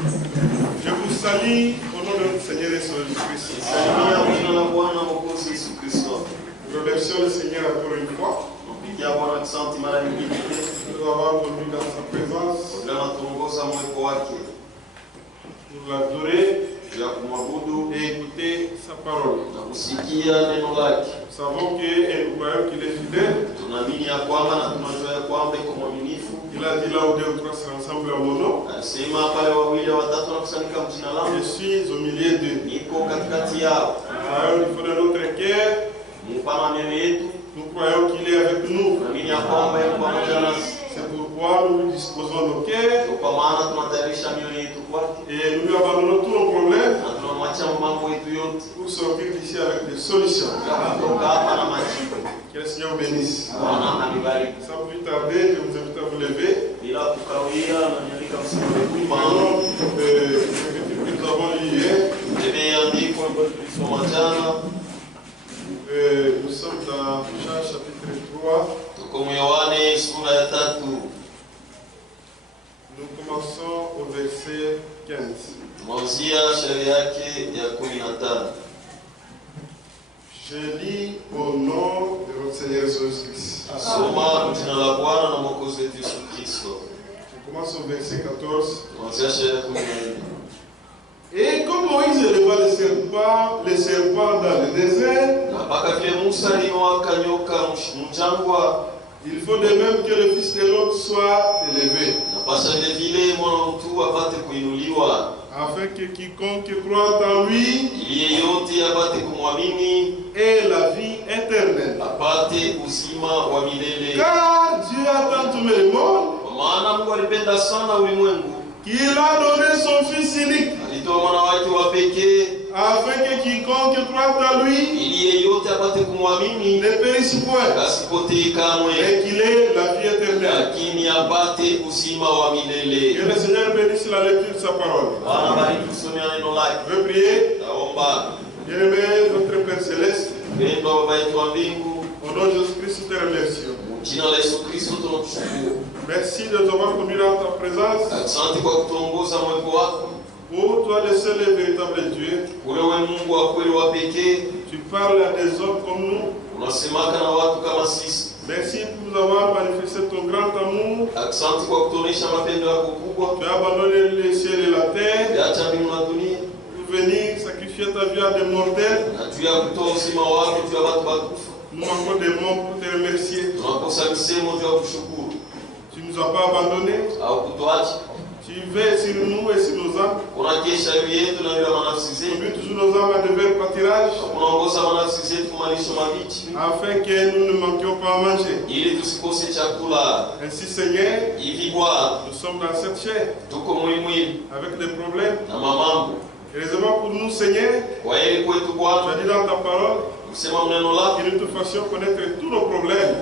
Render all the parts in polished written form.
Je vous salue au nom de notre Seigneur Jésus-Christ. Nous remercions le Seigneur encore une fois. Nous avons connu dans sa présence. Nous l'adorer et écouter sa parole. Nous savons que et nous croyons qu'il est fidèle. Il a dit là où deux ou trois sont ensemble en mon nom. Je suis au milieu d'eux. Il faut de notre cœur. Nous croyons qu'il est avec nous. C'est pourquoi nous disposons nos cœurs. Et nous lui abandonnons tous nos problèmes pour sortir d'ici avec des solutions. Que le Seigneur bénisse. Sans plus tarder, je vous invite à vous lever. Nous avons lu hier. Nous sommes dans Jean chapitre 3. Nous commençons au verset 15. Je lis au nom de notre Seigneur Jésus-Christ. Je commence au verset 14. Et comme Moïse éleva le serpent dans le désert, il faut de même que le Fils de l'homme soit élevé, afin que quiconque croit en lui ait la vie éternelle. Car Dieu a tant aimé le monde qu'il a donné son Fils unique, afin que quiconque croit en lui ne périsse point, mais qu'il ait la vie éternelle. Que le Seigneur bénisse la lecture de sa parole. Je veux prier. Bien-aimé, notre Père Céleste, au nom de Jésus-Christ, nous te remercions. Merci de nous avoir conduits dans ta présence. Pour toi, le seul et véritable Dieu, tu parles à des hommes comme nous. Merci pour nous avoir manifesté ton grand amour. Tu as abandonné le ciel et la terre pour venir sacrifier ta vie à des mortels. Nous manquons des mots pour te remercier. Tu ne nous as pas abandonnés. Tu veilles sur nous et sur nos âmes. Tu conduis toujours nos âmes à devoir pâturage, afin que nous ne manquions pas à manger. Ainsi, Seigneur, nous sommes dans cette chair avec des problèmes. Heureusement pour nous, Seigneur, tu as dit dans ta parole que nous te fassions connaître tous nos problèmes.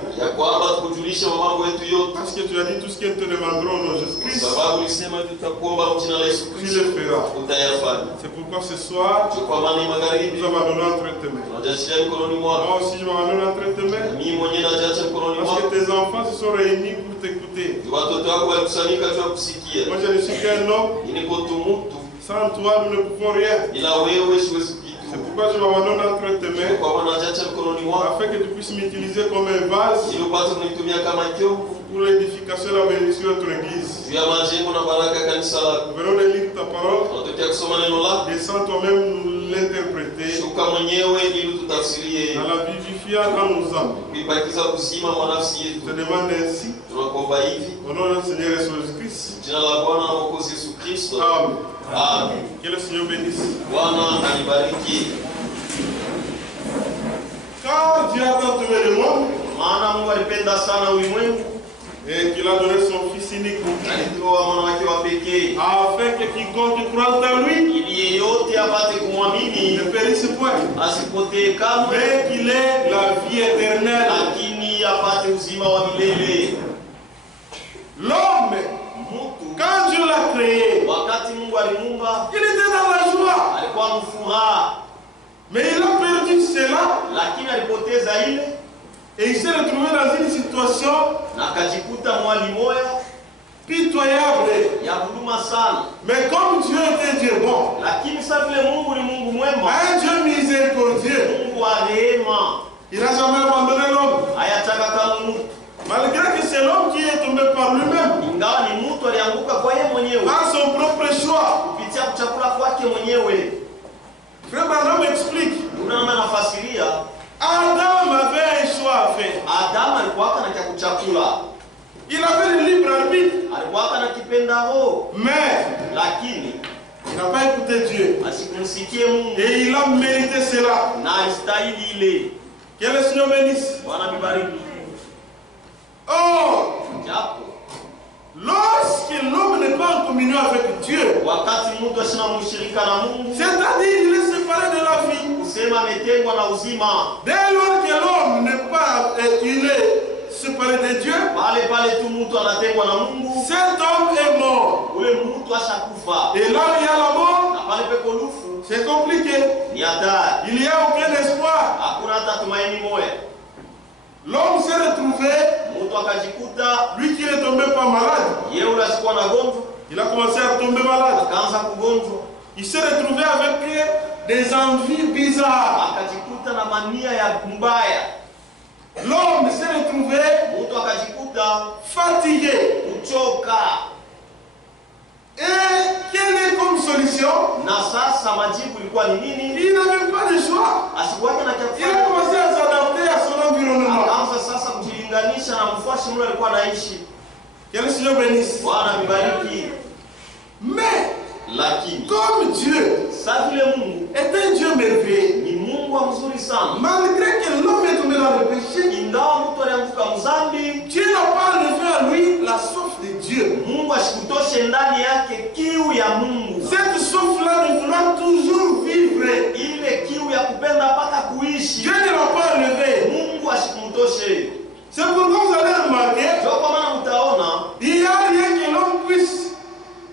Parce que tu as dit tout ce que nous te demanderons au nom de Jésus-Christ, tu le feras. C'est pourquoi ce soir, nous abandonnons entre tes mains. Moi aussi, je m'abandonne entre tes mains. Parce que tes enfants se sont réunis pour t'écouter. Moi, je ne suis qu'un homme. Sans toi, nous ne pouvons rien. C'est pourquoi je m'abandonne entre tes mains, afin que tu puisses m'utiliser comme un vase pour l'édification et la bénédiction de ton église. Nous venons de lire ta parole, et sans toi-même nous l'interpréter, en la vivifiant dans nos âmes. Je te demande ainsi, au nom de notre Seigneur Jésus-Christ. Amen. Amen. Que le Seigneur bénisse. Car Dieu a tant aimé le monde et qu'il a donné son Fils unique afin que quiconque croit en lui ne périsse point, mais qu'il ait la vie éternelle. L'homme, quand Dieu l'a créé, il était dans la joie. Mais il a perdu cela. Et il s'est retrouvé dans une situation pitoyable. Ya huduma sana. Mais comme Dieu était Dieu bon, Lakini sasa vile Mungu ni Mungu mwema. un Dieu miséricordieux, Mungu wa rehema. il n'a jamais abandonné l'homme. Hayataka kama Mungu. Malgré que c'est l'homme qui est tombé par lui-même, Ingawa ni mtu alianguka kwa yeye mwenyewe. par son propre choix. Kupitia kuchakula kwake mwenyewe. Frère Branham explique. Unaona nafasiria. Adam avait un choix à faire. Adam alikuwa na cha kuchakula. Il avait le libre arbitre. Alikuwa na kipendao. Mais Lakini il n'a pas écouté Dieu. asikumsikie Mungu. Et il a mérité cela. Na alistahili ile. Que le Seigneur bénisse. Bwana bibariki. Oh, Japo lorsque l'homme n'est pas en communion avec Dieu, wakati mtu asina mshirika na Mungu, c'est-à-dire il est séparé de la vie. kusema ametengwa na uzima. Dès lors que l'homme n'est pas, il est séparé de Dieu, Pale tu mtu anatengwa na Mungu, cet homme est mort. ule mtu ashakufa. Et là où il y a la mort, Na pale peko lufu, c'est compliqué. ni hatari. Il n'y a aucun espoir. Hakuna hata tumaini moja. L'homme s'est retrouvé, Mtu akajikuta lui qui n'est tombé pas malade, yeye ule asikuwa na gonjwa, il a commencé à tomber malade. akaanza kugonjwa, Il s'est retrouvé avec des envies bizarres. akajikuta na mania ya mbaya. L'homme s'est retrouvé Mtu akajikuta fatigué. kuchoka. Et quelle est comme solution? Na sasa majibu ilikuwa ni nini? Il n'avait pas de choix. Asikuwa na Il a commencé à s'adapter à son environnement. akaanza sasa kujilinganisha na mfuasi mle alikuwa anaishi. Que le Seigneur bénisse. Bwana bibariki. Mais, Lakini comme Dieu sasa vile Mungu est un Dieu merveilleux, ni Mungu wa mzuri sana. malgré que l'homme est tombé dans le péché, Ingawa mtu alianguka mzambi, Dieu n'a pas enlevé à lui la soif de Dieu. Mungu asikutoshe ndani yake kiu ya Mungu. Cette soif-là de vouloir toujours vivre, Ile kiu ya kupenda mpaka kuishi. Dieu ne l'a pas enlevé. Mungu asikumtoshe. C'est pourquoi vous allez remarquer, Ndio kwa maana mtaona il n'y a rien que l'homme puisse,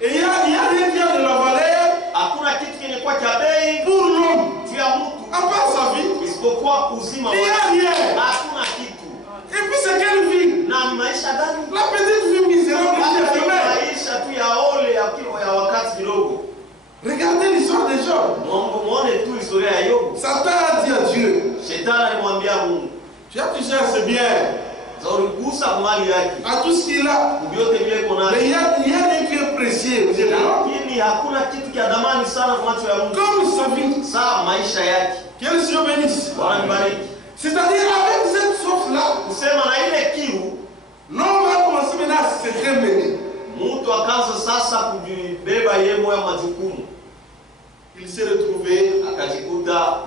et il y a rien qui a de la valeur hakuna kitu kenye kwa cha bei pour l'homme, juu ya mtu à part sa vie. isipokuwa uzima Il n'y a wake. rien. Hakuna kitu. Et puis c'est quelle vie? Na maisha gani? La petite vie misérable qui est fait. Maisha tu ya ole ya wakati kidogo. Regardez l'histoire de Job. Muone tu historia ya Yobu. Satan a dit à Dieu, Shetani alimwambia Mungu, tu as touché à ses biens, "Uligusa mali yake, à tout ce qu'il a. vyote vile iko Mais nacho." il y a rien qui est précieux. Vous êtes là? Lakini hakuna kitu cha dhamani sana kwa macho ya Mungu. Comme sa vie. Saa maisha yake. Que le Seigneur bénisse. Bwana nibariki. C'est-à-dire avec cette soif-là, Kusema na ile kiu, l'homme a commencé maintenant à se démener. mtu akaanza sasa kujibeba yeye moyo majukumu. Il s'est retrouvé. Akajikuta,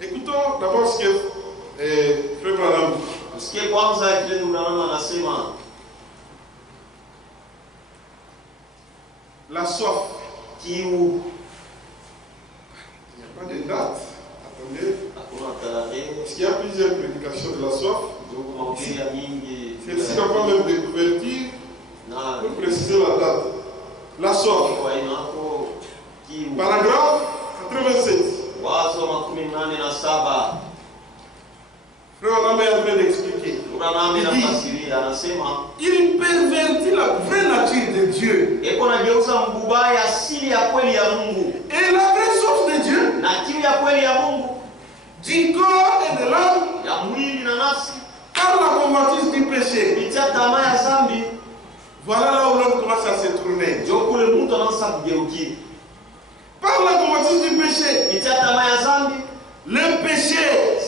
Écoutons d'abord ce que Frère Branham dit. usikie kwanza kile ndugu anasema. La soif. Kiu, Il n'y a pas de date. Attendez. hakuna tarehe. Parce qu'il y a plusieurs prédications de la soif. Ndio mahubiri mingi. Celle-ci n'a pas même de couverture Na pour préciser la date. La soif. kwa inako kiu. Paragraphe 87. Wazo 87. Frère Branham est en train d'expliquer. Branham anafasiria anasema Il pervertit la vraie nature de Dieu. eko nageuza mbubaya asili ya kweli ya Mungu. Et la vraie soif de Dieu, Na kiu ya kweli ya Mungu du corps et de l'âme, ya mwili na nafsi par la convoitise du péché. kupitia tamaa ya dhambi, Voilà là où l'homme commence à se tourner. ndio kule mtu anaanza kugeukia. Par la convoitise du péché. Kupitia tamaa ya dhambi, Le péché,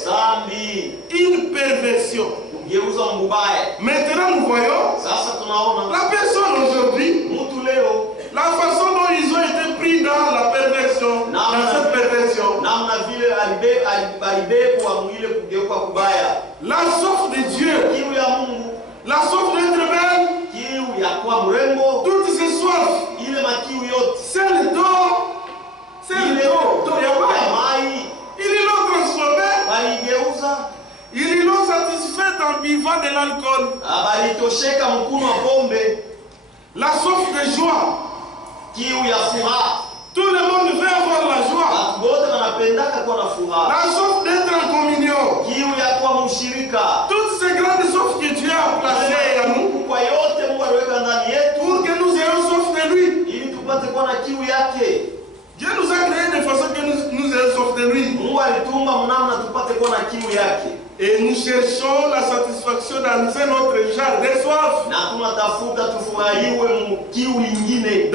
dhambi une perversion. kugeuza mbubaya. Maintenant, nous voyons Sasa tunaona la personne aujourd'hui, mtu leo la façon dont ils ont été pris dans la perversion, dans cette perversion. namna vile alibebwa mwile kugeuka kubaya. La soif de Dieu, Kiu ya Mungu, la soif d'être belle, kiu ya kuwa mrembo, toutes ces soifs, ile makiu yote, celle d'eau, ile d'eau, ya mai ils l'ont transformé, waligeuza, ils l'ont satisfait en buvant de l'alcool. balitosheka mkuno wa pombe. La soif de joie, Kiu ya furaha, tout le monde veut avoir la joie. watu wote wanapendaka kuwa na furaha. La soif d'être en communion. Kiu ya kuwa mshirika, Toutes ces grandes soifs que Dieu a placées en nous kwa yote Mungu aliweka ndani yetu pour kunyumba mnamna tupate kuwa na kiu yake. Et nous cherchons la satisfaction dans un autre genre de soif. Na tunatafuta tufurahiwe kiu nyingine.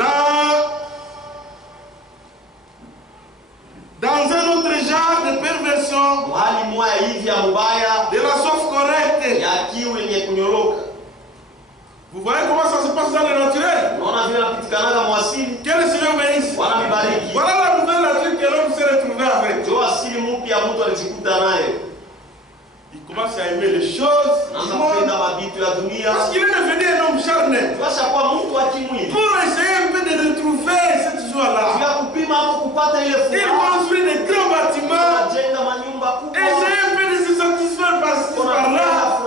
Dans un autre genre de perversion. Mahali moya hivi ya mbaya. De la soif correcte. Ya kiu yenye kunyoroka. Vous voyez comment ça se passe dans le naturel? Quel est Seigneur bénisse? Voilà la nouvelle nature que l'homme s'est retrouvé avec. Il commence à aimer les choses du monde parce qu'il est devenu un homme charnel. Pour essayer un peu de retrouver cette joie-là, il construit des grands bâtiments, essayer un peu de se satisfaire par-là,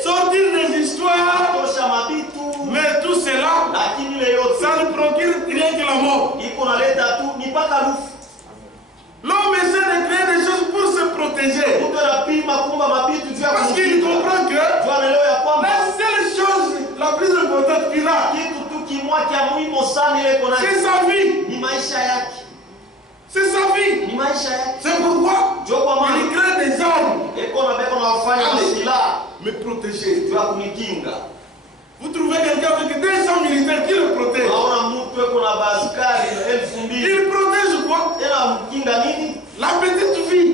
sortir des histoires, mais tout cela, ça ne procure rien que la mort. L'homme essaie de créer des choses pour se protéger. Parce qu'il comprend que la seule chose la plus importante qu'il a, c'est sa vie. C'est sa vie. C'est pourquoi il crée des armes. Me protéger. Vous trouvez quelqu'un avec 200 militaires qui le protège. Il protège quoi? La petite vie.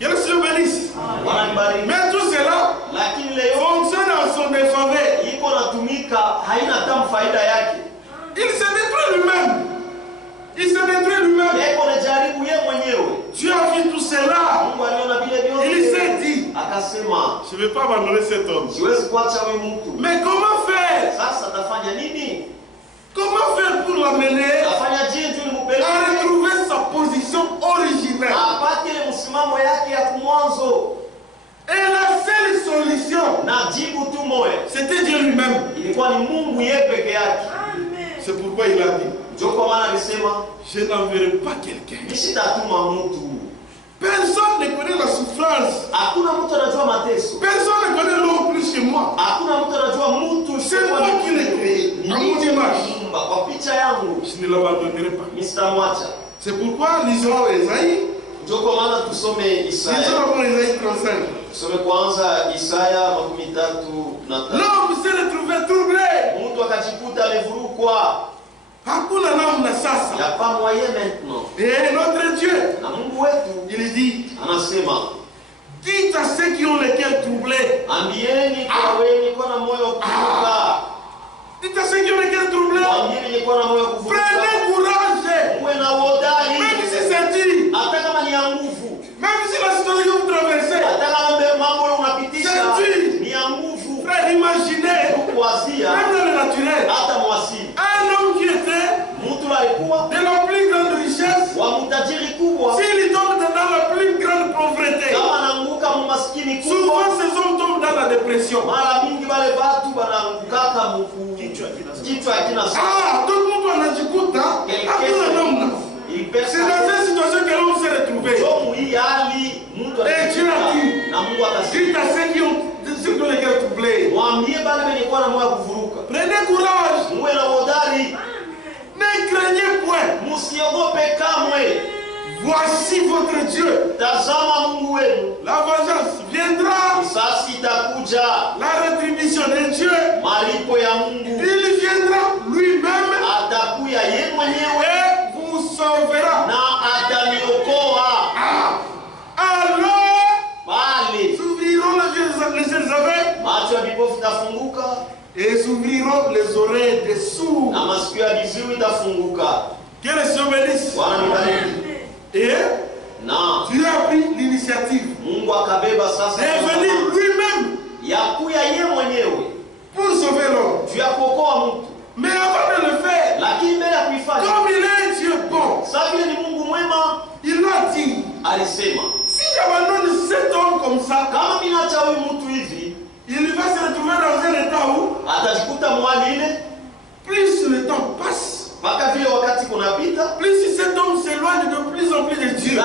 Que le Seigneur bénisse. Mais tout cela fonctionne en son défaveur. Il se détruit lui-même. Il se détruit lui-même. Dieu a vu tout cela. Il s'est dit, je ne vais pas abandonner cet homme. Mais comment faire? Comment faire pour l'amener à retrouver sa position originelle? Et la seule solution, c'était Dieu lui-même. C'est pourquoi il a dit, je n'enverrai pas quelqu'un. Personne ne connaît la souffrance. Personne ne connaît l'homme plus que moi. C'est moi qui l'ai créé. À mon image. Je ne l'abandonnerai pas. C'est pourquoi lisons Esaïe. Lisons Esaïe 35. L'homme s'est retrouvé troublé. Hakuna namna sasa. Et notre Dieu, il dit, dites à ceux qui ont les cœurs troublés. Dites à ceux qui ont les cœurs troublés. Prenez courage. Même si c'est dur. Même si la situation que vous traversez, c'est dur. Frère, imaginez, même dans le naturel, un homme qui était de la plus grande richesse, s'il tombe dans la plus grande pauvreté, souvent ces hommes tombent dans la dépression. Ah, tout le monde anajikuta hakuna namna. C'est dans cette situation que l'homme s'est retrouvé. Et Dieu a dit, dites à ceux qui ont les cœurs troublés, prenez courage. Ne craignez point. Voici votre Dieu. La vengeance viendra. La rétribution de Dieu. Il viendra lui-même et vous sauvera. Alors, s'ouvriront les oreilles et s'ouvriront les oreilles des sourds. Que le Seigneur bénisse. Et Dieu a pris l'initiative de venir lui-même pour sauver l'homme. Mais avant de le faire, comme il est Dieu bon, il a dit, si j'abandonne cet homme comme ça, il va se retrouver dans un état où plus le temps passe, plus cet homme s'éloigne de plus en plus de Dieu.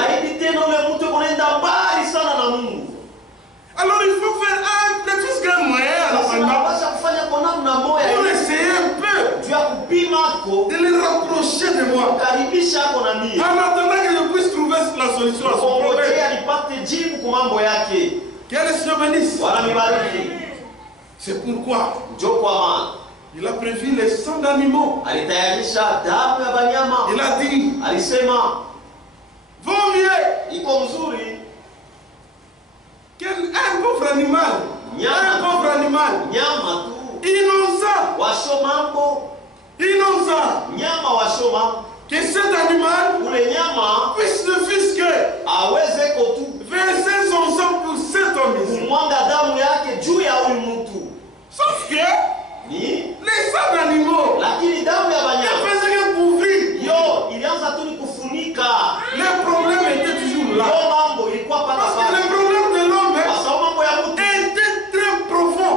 Alors il faut faire un petit grand moyen pour essayer un peu de les rapprocher de moi. En attendant que je la solution à son problème. Que le Seigneur bénisse. C'est pourquoi il a prévu les sangs d'animaux. Il a dit, vaut mieux qu'un pauvre animal, innocent, que cet animal puisse ne fût que verser son sang pour cet homme. Sauf que les sangs d'animaux ne faisaient que couvrir. Le problème était toujours là. Parce que le problème de l'homme était très profond.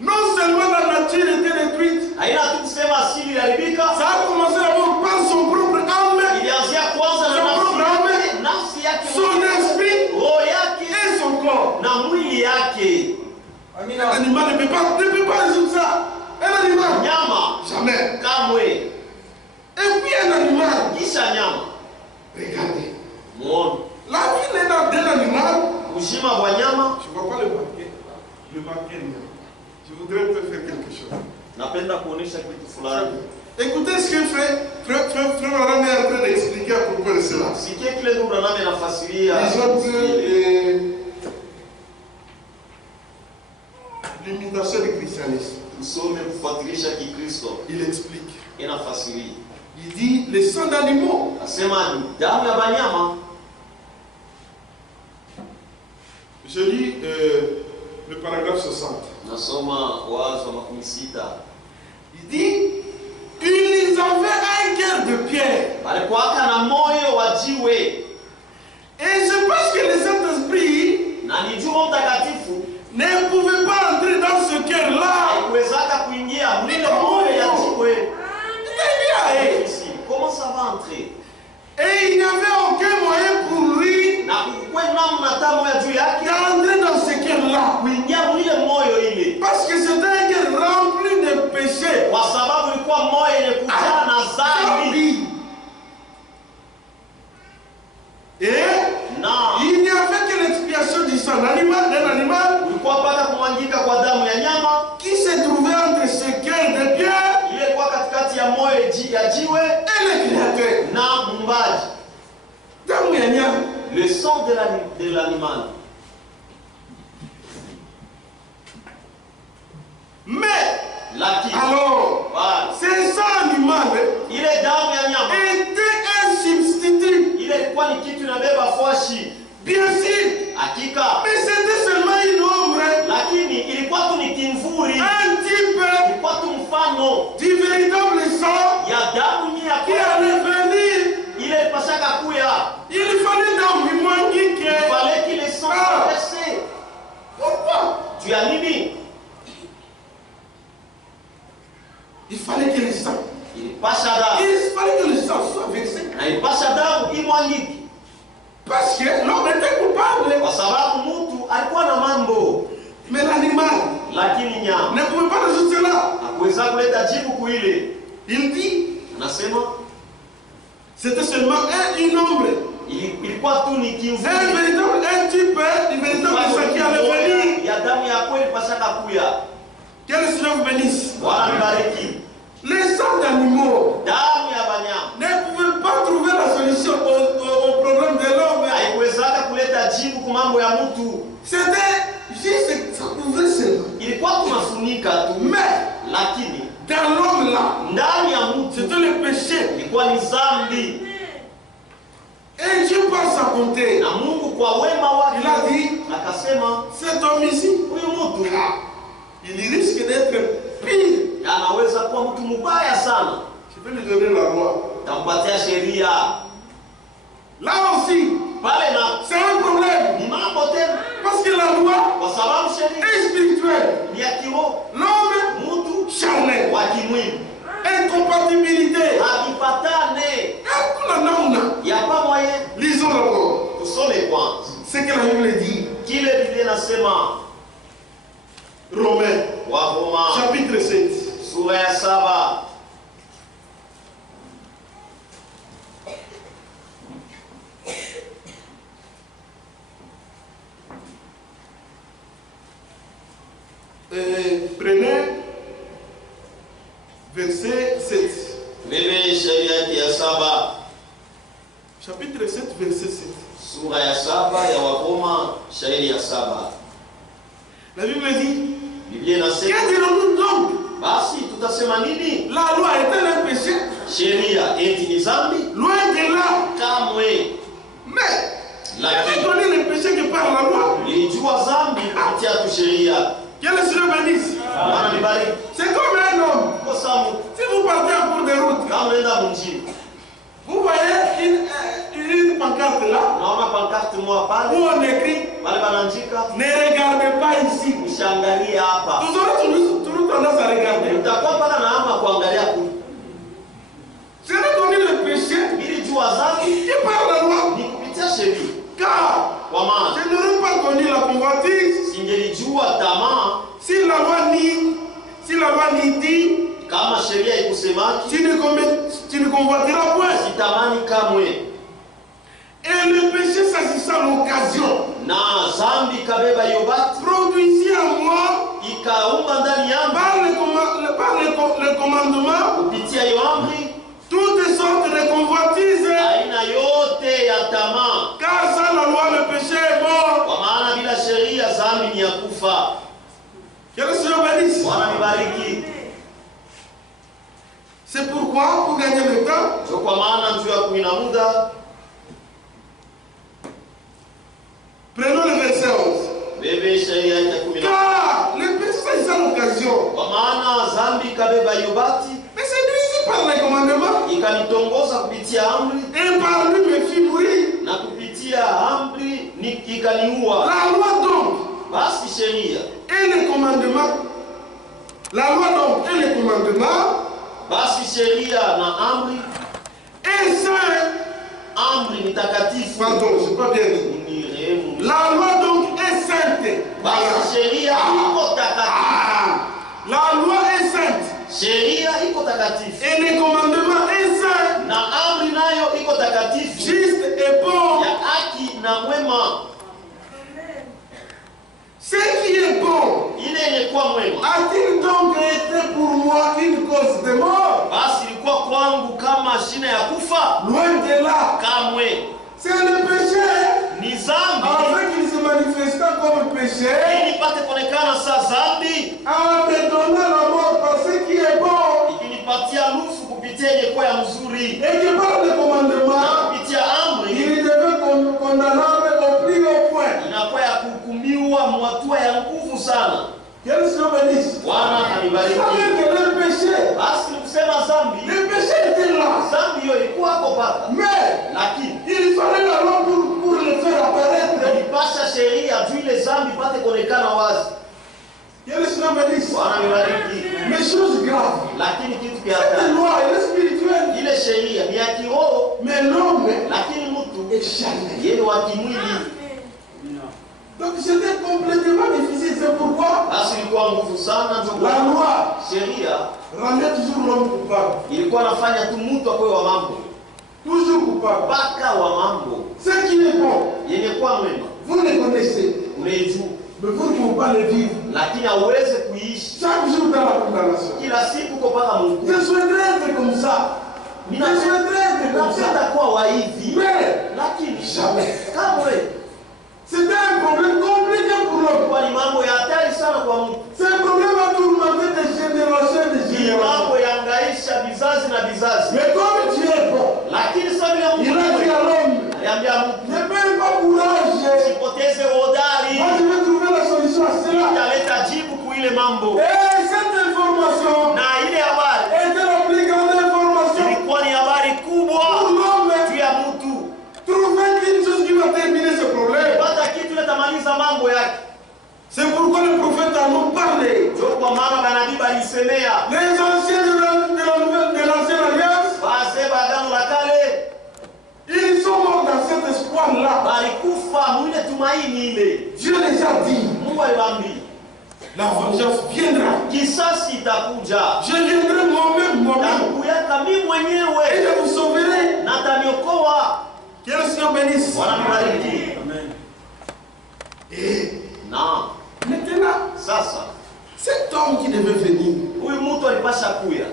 Non seulement la nature était détruite, ça a commencé d'abord par son propre âme, son esprit et son corps. Un animal ne peut pas résoudre ça. Un animal, jamais. Et puis un animal, regardez, la vie d'un animal, je ne vois pas le marquer. Le marquer, je voudrais te faire quelque chose. Écoutez ce que frère Branham est en train d'expliquer à propos de cela. L'imitation du christianisme. Il explique. Il dit les sangs d'animaux. Je lis le paragraphe 60. Il dit ils avaient un cœur de pierre. Et je pense que les Saint-Esprit ne pouvaient pas entrer dans ce cœur-là. Comment ça va entrer? Et il n'y avait aucun moyen pour lui d'entrer dans ce cœur-là. Parce que c'était un cœur rempli de péchés. Et il n'y avait que l'expiation du sang d'un animal qui se trouvait entre ce cœur de pierre et le Créateur. Le sang de l'animal. Mais alors, ce sang animal était un substitut. Bien sûr. Mais c'était seulement une ombre. Un type du véritable sang qui allait venir. Il fallait donc lui manquer que. Pourquoi? Il fallait que le sang. Il fallait que le sang soit versé. Parce que l'homme était coupable. Mais l'animal ne pouvait pas résoudre cela. Il dit c'était seulement une ombre. Un type du véritable sang qui allait venir. Que le Seigneur vous bénisse. Les sangs d'animaux ne pouvaient pas trouver la solution au problème de l'homme. C'était juste ça pouvait seulement. Mais dans l'homme là, c'était le péché. Et Dieu par sa bonté, il a dit cet homme ici, il risque d'être pire. Je vais lui donner la loi. Là aussi, c'est un problème. Parce que la loi est spirituelle. L'homme charnel. Incompatibilité. Lisons d'abord ce que la Bible dit. Romains chapitre 7. Prenez verset 7. Chapitre 7, verset 7. Sura ya 7 ya Waroma, shairi ya 7. La Bible dit, Biblia inasema, que dirons-nous donc? basi tutasema nini? La loi est-elle un péché? Sheria eti ni dhambi? Loin de là. Kamwe. Mais, Lakini quel est le péché que par la loi? nilijua dhambi kupitia tu sheria. Que le Seigneur bénisse. Bwana nibariki. C'est comme un homme. Kwa sababu Si vous partez en cours de route, kama unaenda mjini, vous voyez une pancarte là, unaona pancarte moja pale, où on écrit, pale banaandika, ne regardez pas ici. ushangalie hapa. Nous aurons toujours tendance à regarder. Utakuwa pala na ama kuangalia kule. Je reconnais le péché Nilijua dhambi qui par la loi. ni kupitia sheria. Car Kwa maana je n'aurais pas connu la convoitise singelijua tamaa si la loi ni dit, kama sheria ikusemaki, tu ne convoiteras point. sitamani kamwe. Et le péché s'agissant l'occasion Na dhambi kabeba hiyo bati, produisit en moi ikaumba ndani yangu par le commandement kupitia hiyo amri toutes sortes de convoitises. aina yote ya tamaa. Car sans la loi, le péché est mort. Kwa maana bila sheria dhambi ni ya kufa. Que le Seigneur bénisse. Bwana nibariki. C'est pourquoi, pour gagner le temps, Ndio kwa maana njoo ya kuina muda, prenons le verset 11. bebe sheria ya 11. Car le péché s'agissant l'occasion. Kwa maana dhambi kabeba hiyo bati, Mais c'est lui ici par les commandements. ikanitongoza kupitia amri, Et par lui me fit mourir. na kupitia amri ikaniua. La loi donc Basi sheria, et les commandements. La loi donc et les commandements. basi sheria na amri, Et saint. amri ni takatifu. Pardon, je n'ai pas bien dit. Unirehemu. La loi donc est sainte. Basi sheria iko takatifu. La loi est sainte. Sheria iko takatifu. Et les commandements est saint. Na amri nayo iko takatifu. Juste et bon. Ya haki na mwema. Ce qui est bon Ile yenye kuwa mwema, a-t-il donc été pour moi une cause de mort? basi ilikuwa kwangu kama shina ya kufa? Loin de là. Kamwe. C'est le péché. Ni dhambi Afin qu'il se manifesta comme péché, ili ipate kuonekana sa dhambi, en me donnant la mort par ce qui est bon, ikinipatia lufu kupitia yenye kuwa ya mzuri, et que par le na commandement, kupitia amri il devait condamnable au plus haut point. inakuwa ya kuhukumiwa mwatua ya nguvu sana. Quel Seigneur bénisse. Bwana Ça veut anibariki. dire que le péché, Basi ni kusema dhambi, le péché était là. dhambi hiyo ilikuwa hapo paka, Mais lakini il fallait la loi pour le faire apparaître. ilipasha sheria juu ile dhambi ipate kuonekana wazi. Quel Seigneur bénisse. Bwana anibariki. Mais chose grave. Lakini kitu kia Cette hatari, loi, elle est spirituelle. ile sheria ni ya kiroho, Mais l'homme lakini mtu est charnel. yeye ni wa kimwili. Donc c'était complètement difficile. C'est pourquoi Basi ilikuwa nguvu sana, ndio la kwa loi sheria rendait toujours l'homme coupable. ilikuwa nafanya tu mtu akwe wa mambo, Toujours coupable. mpaka wa mambo Ce qui est bon, yenye kuwa mwema vous le connaissez. unaijua, Mais vous ne pouvez pas le vivre. lakini hauweze kuishi Chaque jour dans la condamnation. kila siku uko mpaka Mungu. Je souhaiterais être comme ça. Je souhaiterais être comme ça. Napenda kuwa wa hivi, Mais lakini jamais. kamwe. C'était un problème compliqué pour l'homme. Kwa ni mambo ya hatari sana kwa mtu. C'est un problème à tourmenter des générations et des Ni générations. mambo yangaisha vizazi na vizazi. Mais comme tu es bon, Lakini sasa vile il a dit Mungu à l'homme, aliambia mtu, ne perds pas courage. usipoteze hodari, Moi, je vais trouver la solution à cela. italeta jibu kwa ile mambo. Et cette information Na ile habari était la plus grande information ilikuwa ni habari pour kubwa l'homme. juu ya mtu. Trouver une chose qui va terminer ce problème. Pata kitu letamaliza mambo yake. C'est pourquoi le prophète en ont parlé. Ndio kwa maana manabii balisemea, Les anciens de l'ancienne alliance, wazee wa agano la kale ils sont morts dans cet espoir-là. balikufa mwile tumaini ile. Dieu les a dit, Mungu aliwaambia la vengeance viendra. kisasi itakuja, Je viendrai moi-même. nakuyaka mimi Et mwenyewe je vous sauverai. na taniokoa. Que le Seigneur bénisse. Bwana mbariki. Et Na maintenant, sasa si homme qui devait venir, Huyu mtu alipasha kuya.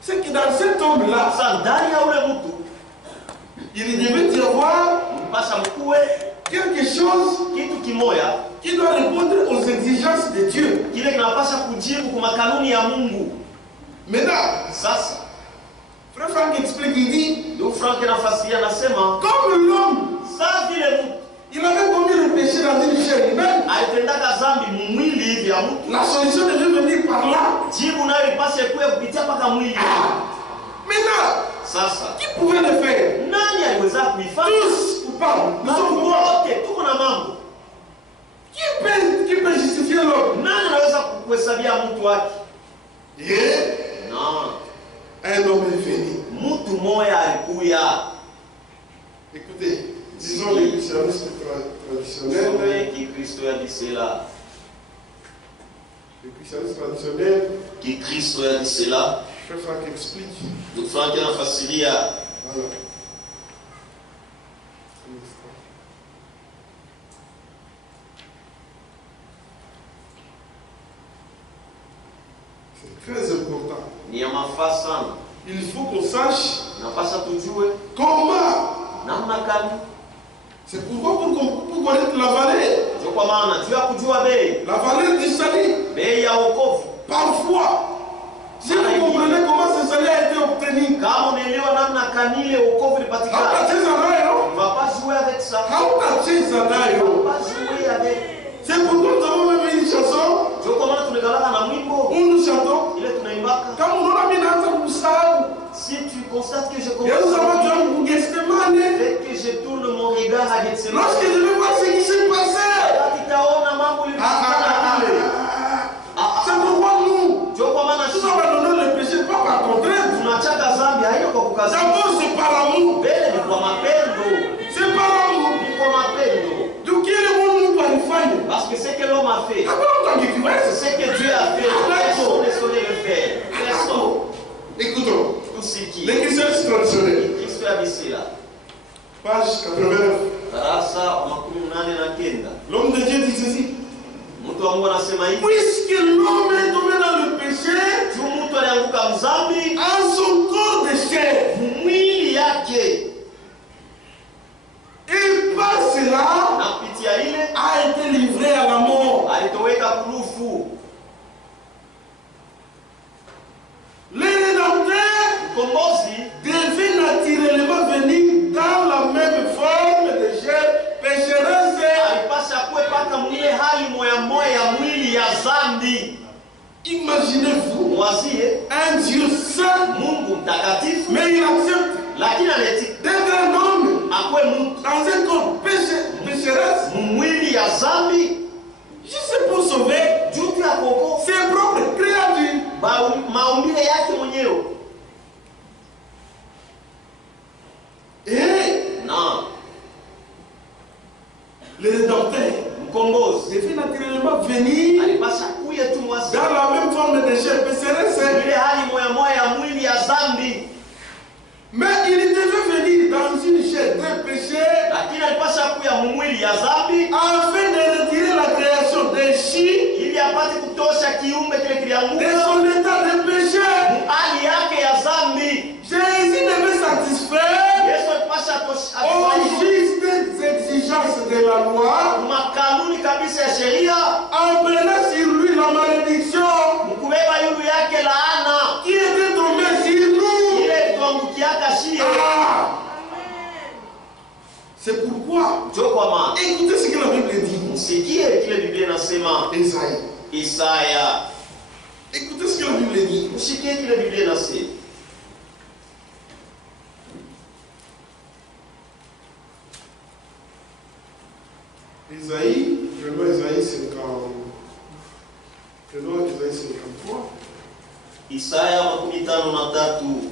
c'est que dans cet homme-là, Sasa ndani ya ule mtu il devait y avoir mpasha mkuwe quelque chose kitu kimoya qui doit répondre aux exigences de Dieu. kile kinapasha kujibu kwa makanuni ya Mungu. Maintenant, Sasa Frère Franck explique, il dit, ndio Frank anafasiria anasema comme l'homme, saa vile mtu il avait commis le péché dans une chair humaine, alitendaka dhambi mwili hivi ya mtu, la solution devait venir par là. jibu nayo ipashe kuya kupitia mpaka mwili. Maintenant, Sasa qui pouvait le faire? nani aliweza kuifanya? Tous coupables. Nous sommes Watu coupables. wote tuko na mambo. Qui peut justifier l'homme? Nani anaweza kuhesabia mtu wake? Et Non. un homme est venu. Mtu moya alikuya. Écoutez, disons les christianistes traditionnels. Some Kikristo ya disela. Les christianistes traditionnels. Kikristo ya disela. Frère Franck explique. Ndugu Frank anafasiria. Voilà. C'est très important. Ni ya mafaa sana. Il faut qu'on sache Napasa tujue comment. namna gani. C'est pourquoi pour connaître la valeur. Ndio kwa maana juu ya kujua bei. La valeur du salut. Bei ya wokovu. Parfois, si vous comprenez comment ce salut a été obtenu, Kama unaelewa namna kanile wokovu ilipatikana. On va pas jouer avec ça. On va pas jouer avec. C'est pourquoi nous avons même une chanson Ndio kwa maana tunagalaka na mwimbo où nous chantons. ile tunaimbaka. Quand nous avons mis dans sa Si tu constates que je et nous avons dit commence au Gethsemane. dès que je tourne mon regard à Gethsemane, Lorsque je vais voir ce qui s'est passé, nitaona mambo ilipatikana kule. c'est pourquoi nous Ndio kwa maana nous abandonnons le péché pas par contrainte. tunachaka dhambi haiko kwa kukaza. D'abord c'est par l'amour. Mbele ni kwa mapendo. C'est par l'amour. Ni kwa mapendo. Donc qui est le monde nous qualifie? Parce que ce que l'homme a fait, Après on t'a dit que c'est ce que Dieu a fait. Personne ne saurait le faire. Personne. Écoutons. Tout ce qui Les christianistes traditionnels. Kristo ya bisila. Page 89. Darasa wa 89. L'homme de Dieu dit ceci. Mtu wa Mungu anasema hivi. Puisque l'homme est tombé dans le péché, Juu mtu alianguka mzambi, en son corps de chair, mwili yake et par cela na kupitia ile a été livré à la mort. alitoweka kulufu. Les rédempteurs Mkombozi devaient naturellement venir dans la même forme de chair pécheresse. alipasha kuwe paka mwile hali moya moya ya mwili ya zambi. Imaginez-vous Mwazie un Dieu saint, Mungu mtakatifu, mais il accepte lakini aneti d'être un homme akwe mtu dans un corps pécheresse, mwili ya zambi juste pour sauver juu ya koko ses propres créatures. maumbile yake mwenyewe. Et Na le rédempteur mkombozi devait naturellement venir alipasha kuye tu mwasi dans la même forme de chair pécheresse, ile hali moya moya ya mwili ya zambi, mais il devait venir dans une chair de péché lakini alipasha kuya mwili ya zambi afin de retirer la création des chiens ili apate kutosha kiumbe kile de kilianguka son état de péché. hali yake ya zambi. Jésus devait satisfaire Yesu alipasha aux justes exigences de la loi makanuni kabisa ya sheria, en prenant sur lui la malédiction mkubeba yulu yake laana qui était tombée sur nous. ile tuangukiaka shie. Ah! C'est pourquoi, Ndio kwa maana écoutez ce que la Bible dit. msikie kile Biblia inasema. Isaïe. Isaya, Écoutez ce que la Bible dit. msikie kile Biblia inasema. Isaïe, prenons Isaïe 50. Prenons Isaïe 53. Isaya 53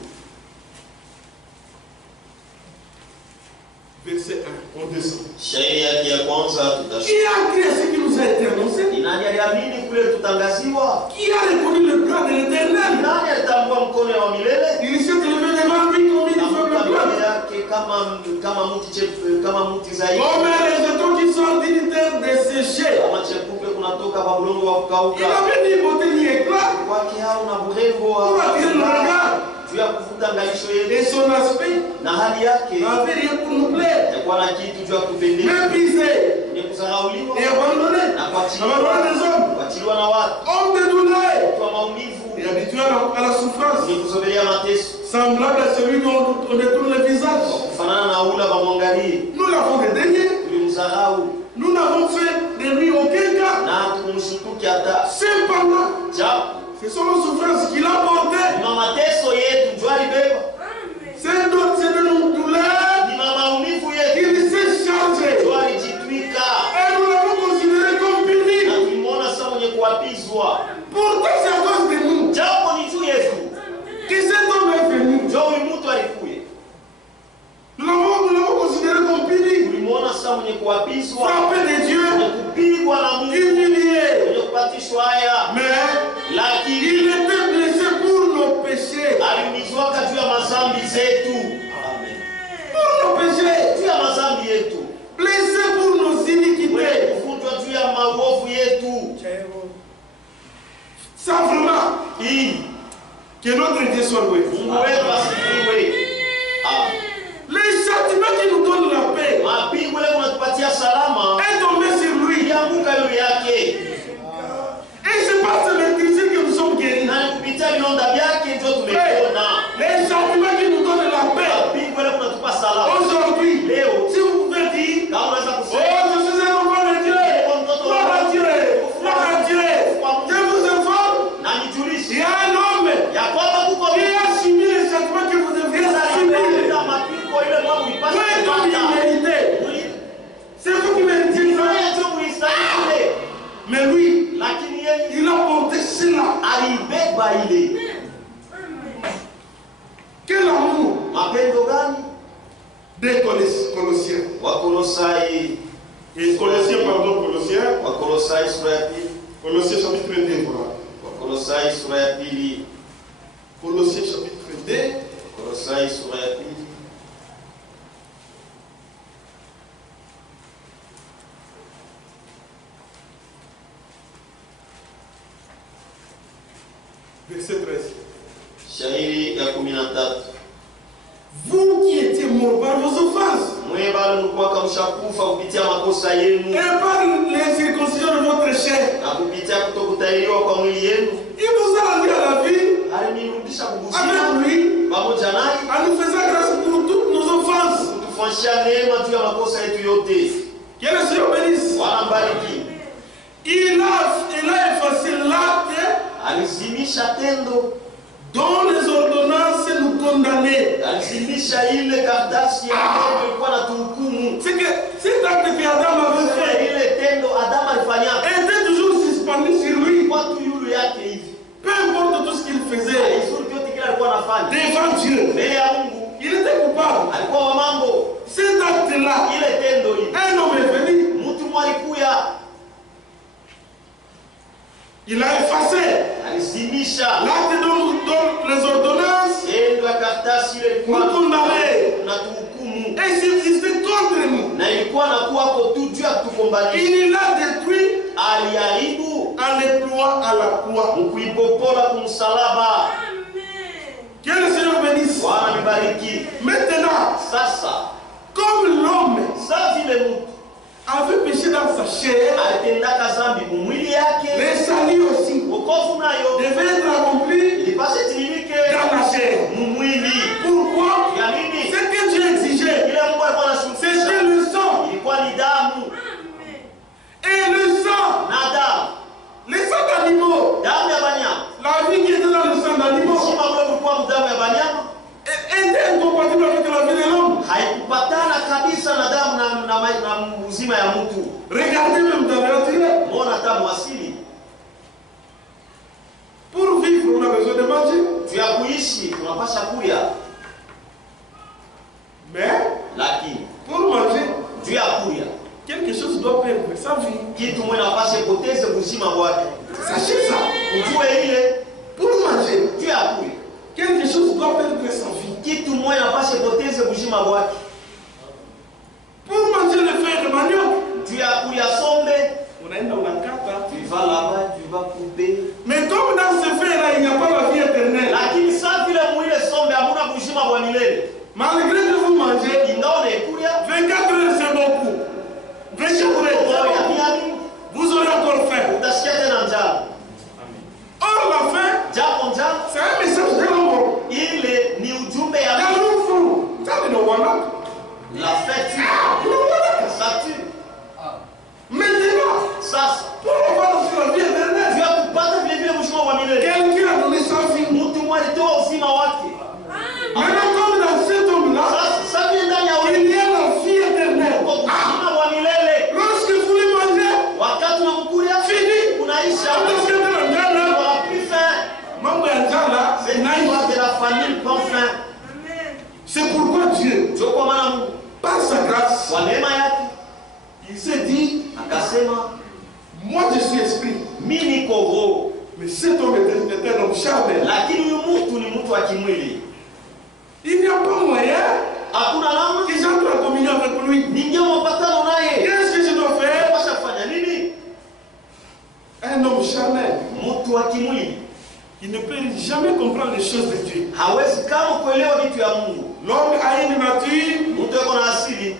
Verset 1, on descend. shairi yake ya kwanza Qui tutashuka. a cru à ce qui nous a été annoncé? Ni nani aliamini kule tutangaziwa? Qui a reconnu le plan de Ni l'Éternel? nani alitambua mkono wa milele? Il s'est élevé devant lui comme une faible Mbele plante. yake kama mti zaidi, Comme les étoiles qui sortent d'une terre desséchée. kama chepupe kunatoka kwa udongo wa Il kukauka. n'avait ni beauté ni éclat. lengo pour attirer le regard. juu ya kuvuta angalisho yetu. Et son aspect Na hali yake n'avait rien pour nous plaire. ilikuwa na kitu juu ya kupendeza. Méprisé Ni kusahauliwa et abandonné. na kuachiliwa Abandonné des hommes. kuachiliwa na watu. Homme de douleur Kwa maumivu et habitué à la souffrance. ni kusogelea mateso. Semblable à celui dont on détourne le visage. Kufanana na ula bamwangalie. Nous l'avons dédaigné. Tulimsahau Nous n'avons fait de lui aucun cas. na tukumshutuki hata. Cependant, Japo ce sont nos souffrances qu'il a portées. ni mateso yetu juu alibeba. C'est de nos douleurs Ni maumivu yetu qu'il s'est chargé. juu alijitwika. Et nous l'avons considéré comme puni. Na tulimwona sasa mwenye kuapizwa. Pourtant, c'est à cause de nous Japo ni juu yetu. que cet homme est venu. Ndio huyu mtu alikuye. Nous l'avons considéré comme puni. Tulimwona sasa mwenye kuapizwa. Frappé de Dieu, Mwenye kupigwa na Mungu. humilié. Mwenye kupatishwa haya. Mais Lakini il était blessé pour nos péchés. aliumizwaka juu ya mazambi zetu. Amen. Pour nos péchés. Juu ya mazambi yetu. Blessé pour nos iniquités. Mwenye kuvunjwa juu ya maovu yetu. Ça vraiment, Hii que notre Dieu soit loué. Mungu wetu asifiwe. Amen. Les châtiments qui nous donnent la paix Mapigo leo unatupatia salama. est tombé sur lui. Ilianguka juu yake. Et c'est par ce maîtrise que nous sommes guéris. Na kupitia vidonda vyake ndio tumepona. Les châtiments qui nous donnent la paix. Mapigo leo unatupa salama. Aujourd'hui, Leo si vous pouvez dire, kama unaweza oh, kusema je suis un enfant de Dieu. Gloire à Dieu. Gloire à Dieu. Je vous informe, na il y nijulishe a un homme ya kwamba kuko qui a subi les châtiments que vous devriez subir. visa mapigo ile mwaka uipate Oui, comme il kupata. méritait. C'est vous qui méritez ça. Wewe ndio ulistahili. Mais lui, Lakini yeye il a porté cela. alibeba ile. Quel amour Mapendo gani? des Colossiens. Wakolosai Et Colossiens, pardon, Colossiens. Wakolosai sura ya pili. Colossiens chapitre 2, voilà. Wakolosai sura ya pili. Colossiens chapitre 2. Wakolosai sura ya pili. Verset 13. Shairi ya 13. Vous qui étiez morts par vos offenses Mwe bado mlikuwa kamshakufa kupitia makosa yenu et par les circoncisions de votre chair, na kupitia kutokutahiriwa kwa mwili yenu. il vous a rendu à la vie Alinirudisha kubusia avec lui pamoja naye en nous faisant grâce pour toutes nos offenses. kutufanyia neema juu ya makosa yetu yote. Que le Seigneur bénisse. Bwana mbariki. Il a effacé l'acte Alizimisha tendo, dont les ordonnances nous condamnaient. alizimisha ile karatasi ya Mungu ilikuwa na tuhukumu. C'est que cet acte que Adam avait fait Ile tendo Adamu alifanya était toujours suspendu sur lui. kwa tu yulu yake hivi. Peu importe tout ce qu'il faisait Alizuri yote kile alikuwa anafanya devant Dieu, mbele ya Mungu. il était coupable. Alikuwa wa mambo Cet acte-là, ile tendo hili. un homme est venu, Mtu mwalikuya il a effacé alizimisha l'acte dont les ordonnances tendo ya karatasi ile ilikuwa nous condamnaient na tuhukumu et subsistait contre nous. na ilikuwa na kuwa kwa tu juu ya kutukombanisha. Il l'a détruit Aliharibu en l'éplouant à la croix. mkuipopola kumsalaba. Que le Seigneur bénisse. Bwana nibariki. Maintenant, Sasa comme l'homme sa vile mtu avait péché dans sa chair, alitendaka zambi mwili yake, les salut aussi wokovu nayo devait être accompli ilipaswa itimilike dans la chair. mwili. Pourquoi? Ya nini? Ce que Dieu exigeait, Ile Mungu alikuwa anashukisha c'était le sang. ilikuwa ni damu Et le sang, na damu, les sangs d'animaux, damu ya banyama. la vie qui était dans le sang d'animaux, Shima ule ulikuwa damu ya banyama était incompatible avec la vie de l'homme. haikupatana kabisa na damu na uzima ya mtu. Regardez même dans la nature. Mbona damu asili? Pour vivre, on a besoin de manger. Juu ya kuishi tunapasha kuya, Mais lakini pour manger, juu ya kuya quelque chose doit perdre sa vie. kitu mwe napasha poteze uzima wake. Sachez ça. Ujue ile Pour manger, juu ya kuya quelque chose doit perdre sa vie. kitu mwe napasha poteze uzima wake. Pour manger le fer de manioc, Juu ya kuya sombe unaenda unakata. tu vas là-bas, tu vas couper. Mais comme dans ce fer-là, il n'y a pas la vie éternelle, alitoa uzima wake. Maintenant, comme dans cet homme-là, Sasa ndani ya il y a la vie éternelle. uzima wa milele. Lorsque vous le mangez, Wakati unamkulia fini. unaisha. Attention de la njala. Tu n'auras plus faim. Mambo ya njala, C'est l'histoire de la famille sans fin. c'est pourquoi Dieu, Ndio kwa maana Mungu par sa grâce, kwa neema yake il s'est dit, akasema, moi je suis esprit, mimi niko roho, mais cet homme est un homme charnel. lakini huyu mtu ni mtu wa kimwili. Il n'y a pas moyen Hakuna namna que j'entre en communion avec lui. ningie mapatano naye. Qu'est-ce que je dois faire? Pasha kufanya nini? Un homme charnel, Mtu wa kimwili il ne peut jamais comprendre les choses de Dieu. hawezi kama kuelewa vitu ya Mungu. L'homme a une nature Mtu yuko na asili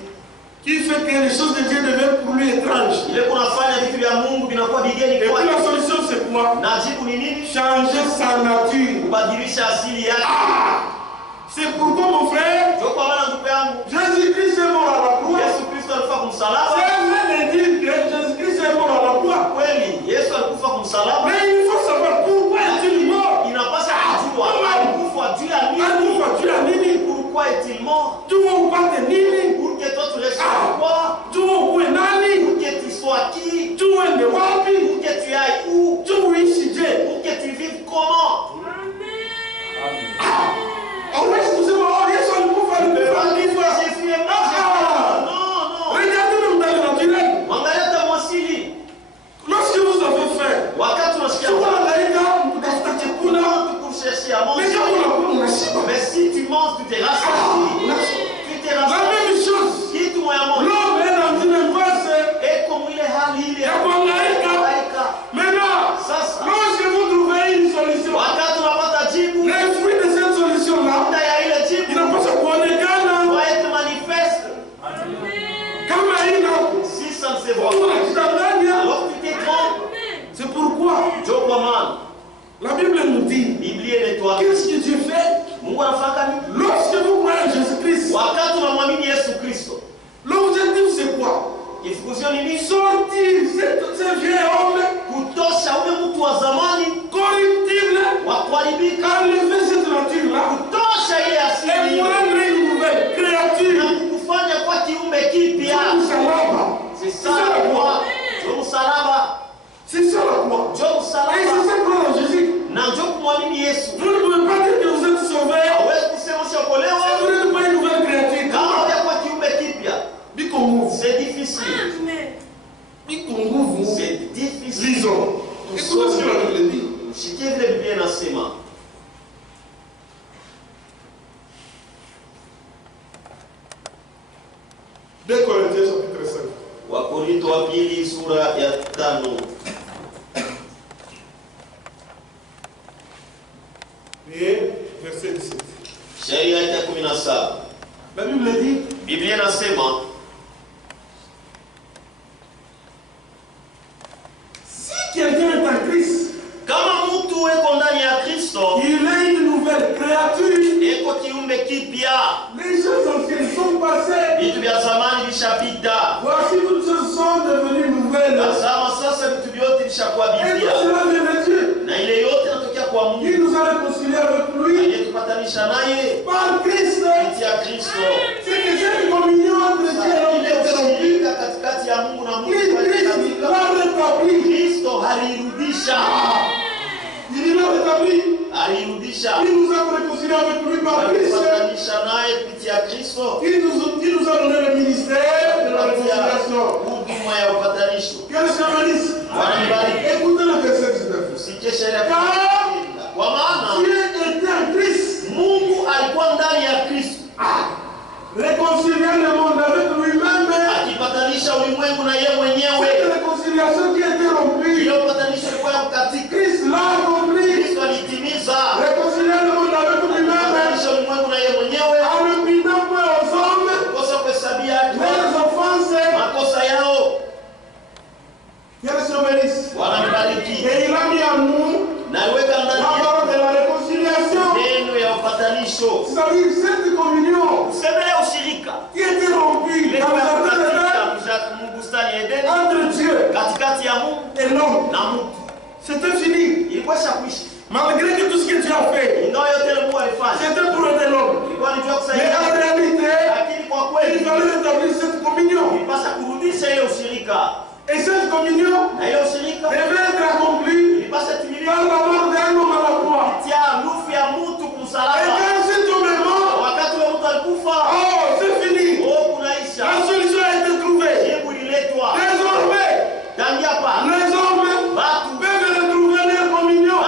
qui fait que les choses de Dieu deviennent pour lui étranges. ile kunafanya vitu vya Mungu vinakuwa vigeni Et puis kwake. la solution c'est quoi? Na jibu ni nini? Changer sa nature. Kubadilisha asili yake. C'est pourquoi mon frère, Ndio kwa maana ndugu yangu, Jésus-Christ est mort à la croix. Yesu Kristo alikufa kumsalaba. C'est vrai de dire que Jésus-Christ est mort à la croix. Kweli Yesu alikufa kumsalaba. Mais il faut savoir pourquoi est-il mort. Inapaswa kujua alikufa juu ya nini? Alikufa juu ya nini? Pourquoi est-il mort? Juu upate nini? Pour que toi tu restes quoi? Juu uwe nani? Pour que tu sois qui? Juu uende wapi? Pour que tu ailles où? Juu uishi je? Pour que tu vives comment? Hauwezi kusema oh Yesu alikufa alikufa. Jésus est mort. Non, non. Regardez le mtani naturel. Angalia hata mwasili. Lorsque vous avez faim, Wakati unasikia tu unahangaika kutafuta chakula. kukusheshia Mais kama manger. unakula unashiba. Mais si tu manges, tu te rassasies. Tu te La rassasies. même chose. Kitu moya moja. L'homme est dans une impasse. Eko mwile hali ile. Ya kuhangaika. Kuhangaika. Maintenant, Sasa. lorsque vous trouvez une solution, Wakati unapata jibu. les fruits de cette solution-là, Baada ya ile jibu. inapaswa kuonekana Doit être manifeste. kama ina Si ça ne se voit pas. unajidanganya. Alors tu te trompes. C'est pourquoi Ndio kwa maana la Bible nous dit Biblia inatuambia qu'est-ce que Dieu fait Mungu anafanya nini? lorsque vous croyez en Jésus-Christ. Wakati unamwamini Yesu Kristo. L'objectif c'est quoi? Kifukuzio ni nini? Sortir ce vieil homme Kutosha ule mtu wa zamani corruptible, wa kuharibika. enlever cette nature-là Kutosha ile et asili prendre une nouvelle na créature. kukufanya kwa kiumbe kipya. Msalaba. C'est ça la croix. Ndio msalaba. C'est ça la croix. Ndio Et c'est msalaba. ça croire en Jésus. Na ndio kumwamini Yesu. Vous ne pouvez pas dire que vous êtes sauvés. Hawezi kusema ushaokolewa Si vous n'êtes pas une nouvelle créature. kama hujakuwa kiumbe kipya. Bikongo. C'est difficile. Bikongo, vous. C'est difficile. Lisons. Écoutez ce que la Bible dit. Mshikie vile Biblia inasema. Deux Corinthiens chapitre 5. Wakorintho wa pili sura ya 5. Et verset 17. Sheria ya 17. La Bible dit, Biblia inasema si quelqu'un est en Christ, kama mtu eko ndani ya Kristo, il est une nouvelle créature. eko kiumbe kipya. Les choses anciennes sont passées. Vitu vya zamani vishapita. Voici toutes choses sont devenues nouvelles. Tazama sasa vitu vyote vishakuwa Et tout biblia. cela vient de Dieu. Na ile yote inatokea kwa Mungu. Il nous a réconciliés avec lui Aliyetupatanisha naye par Christ. kupitia Kristo. C'est que cette communion entre Dieu et l'homme Ile est interrompue. ushirika katikati ya Mungu na Mungu Christ alikamilika. l'a rétabli. Kristo alirudisha. Il l'a rétabli. Alirudisha. Il nous a réconciliés avec lui par Christ. Alipatanisha naye kupitia Kristo. Il nous a donné le ministère de la réconciliation. Huduma ya upatanisho. Quel service? Wanabariki. Écoutez le verset 19. Usikie sheria. Car Kwa maana Dieu était en Christ. Mungu alikuwa ndani ya Kristo Réconcilier le monde avec lui-même. akipatanisha ulimwengu na yeye Cette mwenyewe. réconciliation qui était rompue. Ile upatanisho ulikuwa katika Christ l'a accompli. Kristo alitimiza. Réconcilier le monde avec lui-même. Kupatanisha ulimwengu na yeye mwenyewe. En ne pinant pas aux hommes Kosa kuhesabia leurs offenses. makosa yao. Quel service? Wanambariki. Et il a mis en nous Na aliweka la ndani yetu parole de la réconciliation. neno ya upatanisho. C'est-à-dire cette communion Useme ya ushirika. qui était rompue Ile dans le jardin d'Éden katika bustani ya Edeni entre Dieu katikati ya Mungu et l'homme. na mtu. C'était fini. Ilikuwa shakwishi. Malgré que tout ce que Dieu a fait, Ingawa yote c'était pour aider l'homme. Mais en réalité, il fallait établir cette communion. Et cette communion devait être accomplie par la mort d'un homme à la croix. Et quand cet homme est mort, oh, c'est fini. La solution a été trouvée. Désormais, les hommes peuvent retrouver leur communion.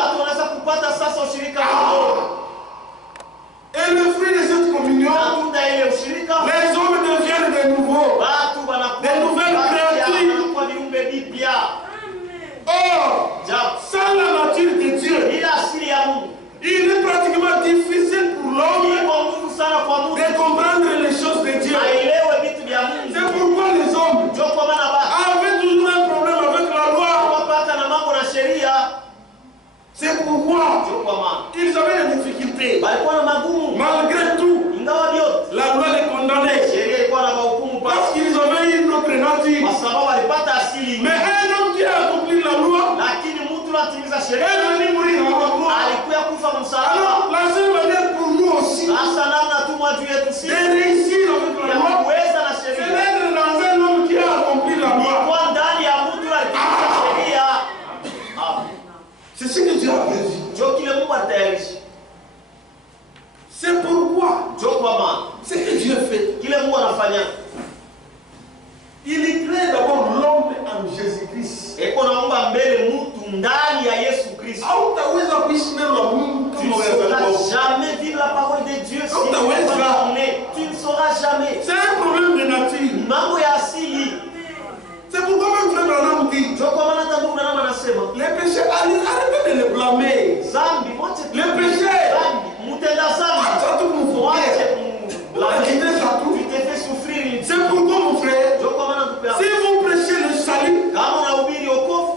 Et le fruit de cette communion, les hommes deviennent de nouveau, des nouvelles créatures. Or, sans la nature de Dieu, il est pratiquement difficile pour l'homme de comprendre les choses de Dieu. C'est pourquoi les hommes avaient toujours un problème avec la loi. C'est pourquoi ils avaient des difficultés. Malgré tout, la loi les condamnait. Parce qu'ils avaient une autre nature. Mais un homme qui a accompli la loi est venu mourir à la croix. Alors, la seule manière pour nous aussi de réussir avec la loi, c'est d'être dans un homme qui a accompli la loi. C'est ce que Dieu a prévu. C'est pourquoi ce que Dieu fait, il crée d'abord l'homme en Jésus-Christ. Tu ne sauras jamais vivre la parole de Dieu si tu ne sauras jamais. C'est un problème de nature. C'est pourquoi même frère Branham dit, les péchés, arrêtez de les blâmer. Les péchés, c'est pourquoi mon frère, si vous prêchez le salut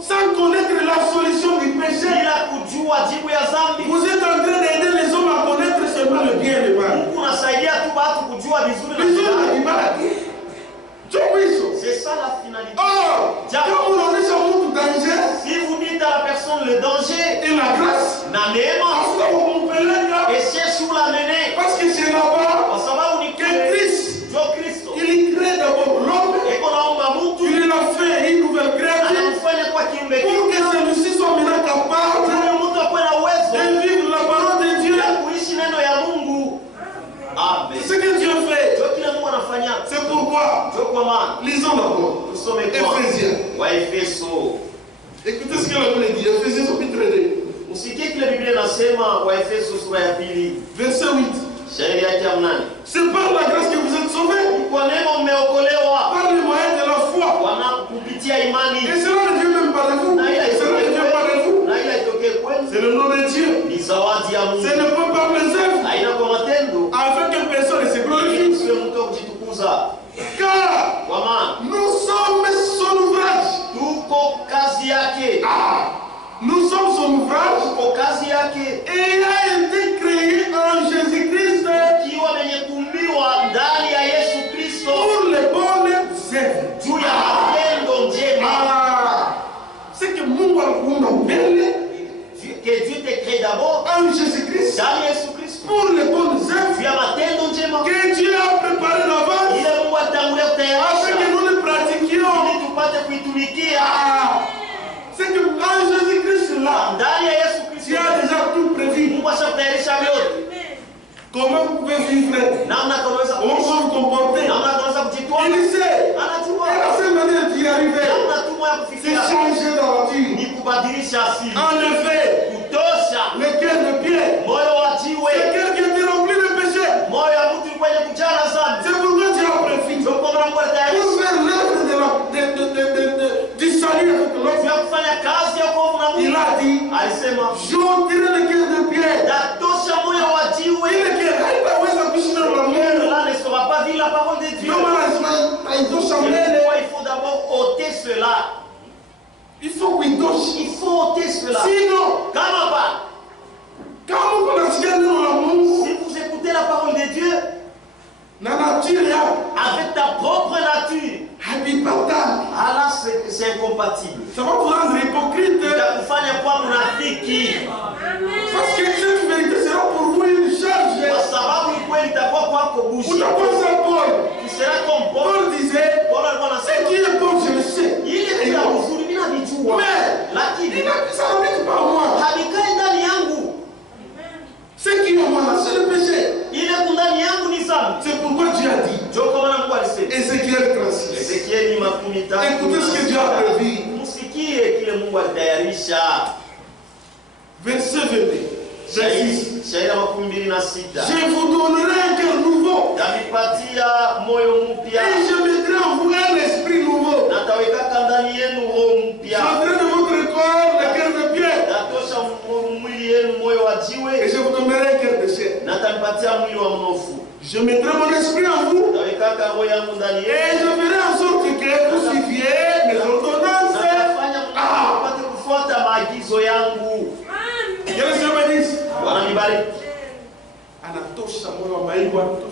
sans connaître la solution du péché, vous êtes en train d'aider les hommes à connaître seulement le bien et le mal. C'est ça la finalité. Or, quand vous donnez sur votre danger, si vous dites à la personne le danger et la grâce, et cherche où l'amener, parce que c'est là-bas que Christ, il crée d'abord l'homme, il a fait une nouvelle créature pour que celui-ci soit maintenant capable de vivre la parole de Dieu. C'est ce que Dieu fait. C'est pourquoi, lisons d'abord Éphésiens. Écoutez ce que la Bible dit, Éphésiens chapitre 2. Verset 8. C'est par la grâce que vous êtes sauvés, par le moyen de la foi. Et c'est là le Dieu même par vous. C'est le nom de Dieu. Ce n'est pas par les œuvres, afin que personne ne se glorifie. Car nous sommes son ouvrage. Nous sommes son ouvrage et il a été créé en Jésus-Christ pour les bonnes œuvres. C'est que Mungu alikuumba que Dieu te crée d'abord en Jésus-Christ pour les bonnes œuvres que Dieu a préparées d'avance afin que nous les pratiquions. C'est que en Jésus-Christ là, tu as déjà tout prévu. Comment vous pouvez vivre? Comment vous comporter? Il sait. Et la seule manière d'y arriver, c'est changer d'aventure. En effet, le cœur de Pierre, c'est quelqu'un qui est rempli de péché. C'est pourquoi tu as préféré pour faire l'œuvre du salut avec l'autre. Il a dit, j'ôterai le cœur de Pierre. Ne sera pas vivre la parole de Dieu. Il faut d'abord ôter cela. Il faut ôter cela. Sinon, si vous écoutez la parole de Dieu avec ta propre nature, alors c'est incompatible. Ça va vous rendre hypocrite. Parce que Parce que cette vérité sera pour vous une charge. Écoutez ce que Dieu a prévu. Verset 22. Je vous donnerai un cœur nouveau. Et je mettrai en vous un esprit nouveau. Je mettrai de votre corps le cœur de pierre. Et je vous donnerai un cœur de chair. Je mettrai mon esprit en vous. Et je ferai en sorte que vous suiviez mes ordonnances.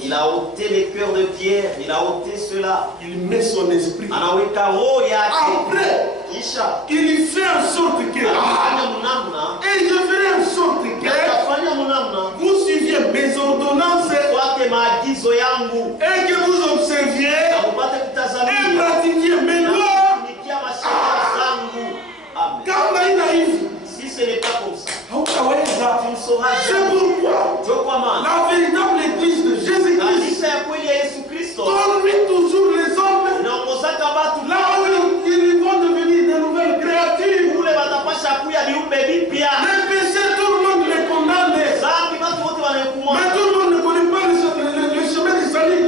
Il a ôté les cœurs de pierre, il a ôté cela. Il met son esprit. Après, il fait en sorte que, et je ferai en sorte que vous suiviez mes ordonnances et que vous observiez et pratiquiez mes lois. Car naïf, si ce n'est pas comme ça, tu ne sauras c'est pourquoi la véritable église de Jésus-Christ conduit toujours les hommes là où ils vont devenir de nouvelles créatures. Les péchés, tout le monde les condamne. Mais tout le monde ne connaît pas le chemin du salut.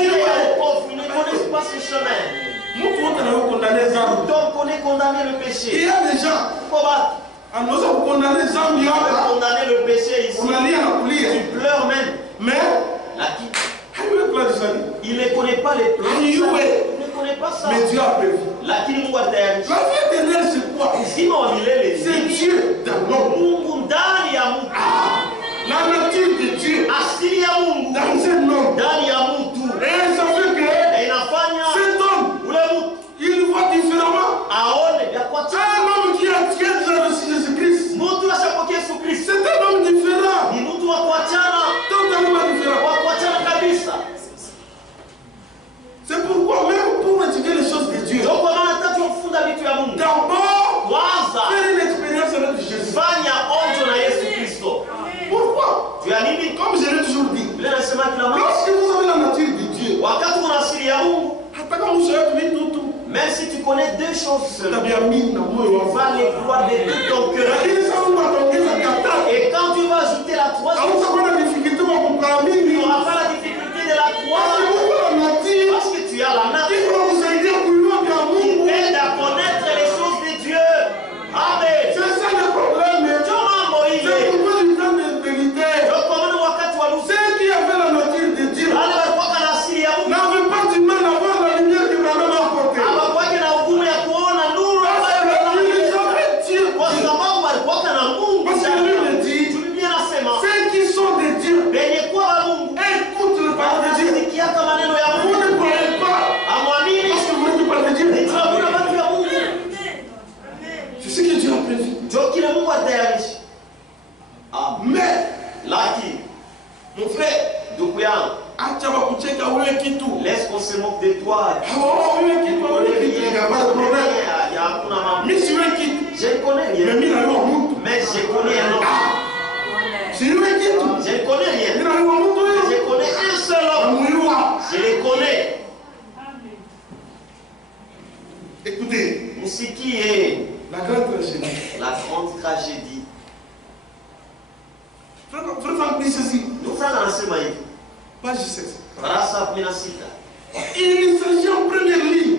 Ils ne connaissent pas ce chemin. Nous condamner les âmes. Donc on est condamné le péché. Il y a des gens. Nous avons condamné les âmes. On a condamné le péché ici. On a lié la prière. Tu pleures même. Mais il ne connaît pas les plans. Il ne connaît pas ça. Mais Dieu a prévu. La vie éternelle, c'est quoi? C'est Dieu dans l'homme. La nature de Dieu dans un homme. Et ça fait que cet homme, il voit différemment. Un homme qui a déjà reçu Jésus-Christ, c'est un homme différent. Totalement différent. C'est pourquoi même pour étudier les choses de Dieu, d'abord faire une expérience avec Jésus. Pourquoi? Comme je l'ai toujours dit, lorsque vous avez la nature de Dieu, même si tu connais deux choses seulement, tu vas les croire de tout ton cœur. Et quand tu vas ajouter la troisième, tu n'auras pas la difficulté de la croire. Parce que tu as la nature. Il t'aide à connaître les choses de Dieu. Amen. C'est ça le problème. C'est pourquoi du temps de vérité. Ceux qui avaient la nature de Dieu n'avaient pas du mal à voir la lumière que Abraham a apportée. Parce que la Bible dit, ceux qui sont de Dieu écoutent le parole de Dieu. Vous ne croyez pas parce que vous n'êtes pas de Dieu. C'est ce que Dieu a prévu. Mais mon frère, laisse qu'on se moque de toi. Je ne connais rien. Mais je connais un homme. Je ne connais rien. Mais je connais un seul homme. Je le connais. Écoutez, C'est qui est la grande tragédie. la grande tragédie. Frère Franck dit ceci. Page 16. Il s'agit en première ligne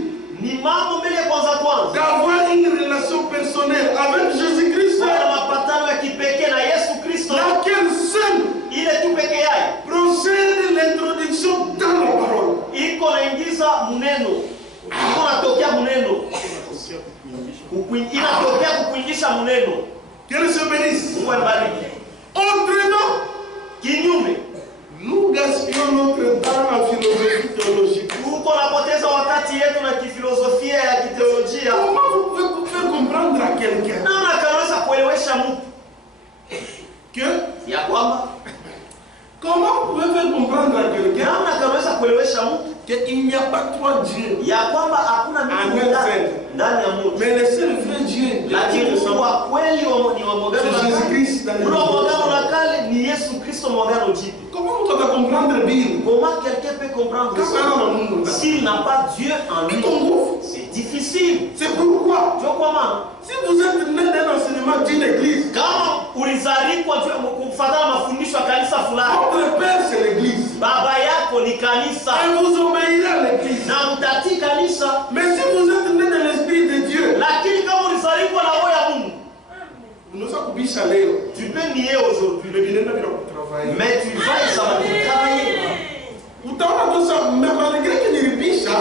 d'avoir une relation personnelle avec Jésus-Christ, laquelle seule procède l'introduction dans la parole. Qu'elle se bénisse. Autrement, nous gaspillons notre temps en philosophie théologique. Comment vous pouvez faire comprendre à quelqu'un que comment vous pouvez faire comprendre à quelqu'un qu'il n'y a pas trois dieux en un seul, mais le seul vrai Dieu, c'est Jésus-Christ dans le monde. Yesu Kristo mwagano jipya. Comment tu vas comprendre la Bible? Comment quelqu'un peut comprendre ça? S'il n'a pas Dieu en lui, c'est difficile. C'est pourquoi, si vous êtes né d'un enseignement d'une église, votre père c'est l'église. Et vous obéirez à l'église. Mais si vous êtes né de l'esprit de Dieu, tu peux nier aujourd'hui, mais tu vas travailler. Tu